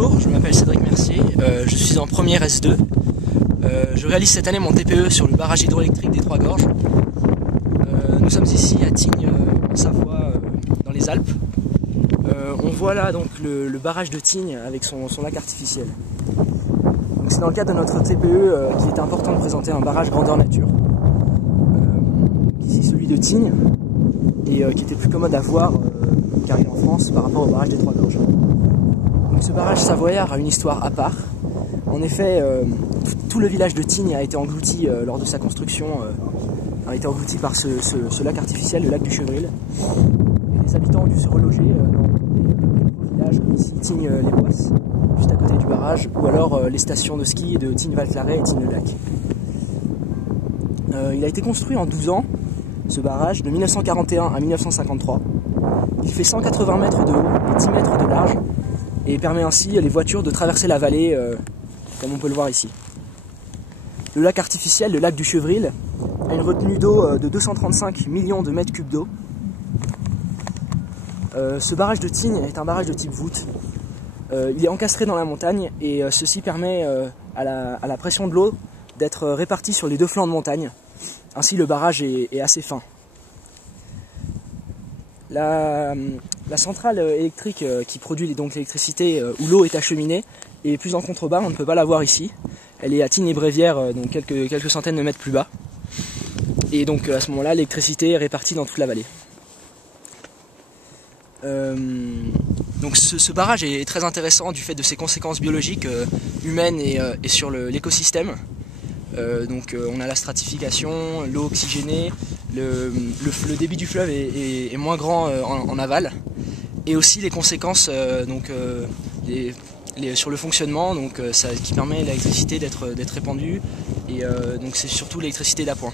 Bonjour, je m'appelle Cédric Mercier, je suis en première S2. Je réalise cette année mon TPE sur le barrage hydroélectrique des Trois Gorges. Nous sommes ici à Tignes, en Savoie, dans les Alpes. On voit là donc le barrage de Tignes avec son lac artificiel. C'est dans le cadre de notre TPE qu'il était important de présenter un barrage grandeur nature. Ici celui de Tignes, et qui était plus commode à voir car il est en France par rapport au barrage des Trois Gorges. Donc ce barrage savoyard a une histoire à part. En effet, tout le village de Tignes a été englouti lors de sa construction, a été englouti par ce lac artificiel, le lac du Chevril. Et les habitants ont dû se reloger dans des villages comme ici, Tignes-les-Boisses, juste à côté du barrage, ou alors les stations de ski de Tignes-Val-Claret et Tignes-le-Lac. Il a été construit en 12 ans, ce barrage, de 1941 à 1953. Il fait 180 mètres de haut et 10 mètres de large, et permet ainsi les voitures de traverser la vallée, comme on peut le voir ici. Le lac artificiel, le lac du Chevril, a une retenue d'eau de 235 millions de mètres cubes d'eau. Ce barrage de Tignes est un barrage de type voûte. Il est encastré dans la montagne et ceci permet à la pression de l'eau d'être répartie sur les deux flancs de montagne. Ainsi le barrage est assez fin. La centrale électrique qui produit donc l'électricité où l'eau est acheminée est plus en contrebas, on ne peut pas la voir ici. Elle est à Tignes-les-Brévières, donc quelques centaines de mètres plus bas. Et donc à ce moment-là, l'électricité est répartie dans toute la vallée. Donc ce barrage est très intéressant du fait de ses conséquences biologiques, humaines et sur l'écosystème. On a la stratification, l'eau oxygénée, le débit du fleuve est moins grand en aval, et aussi les conséquences sur le fonctionnement, qui permet l'électricité d'être répandue, et donc c'est surtout l'électricité d'appoint.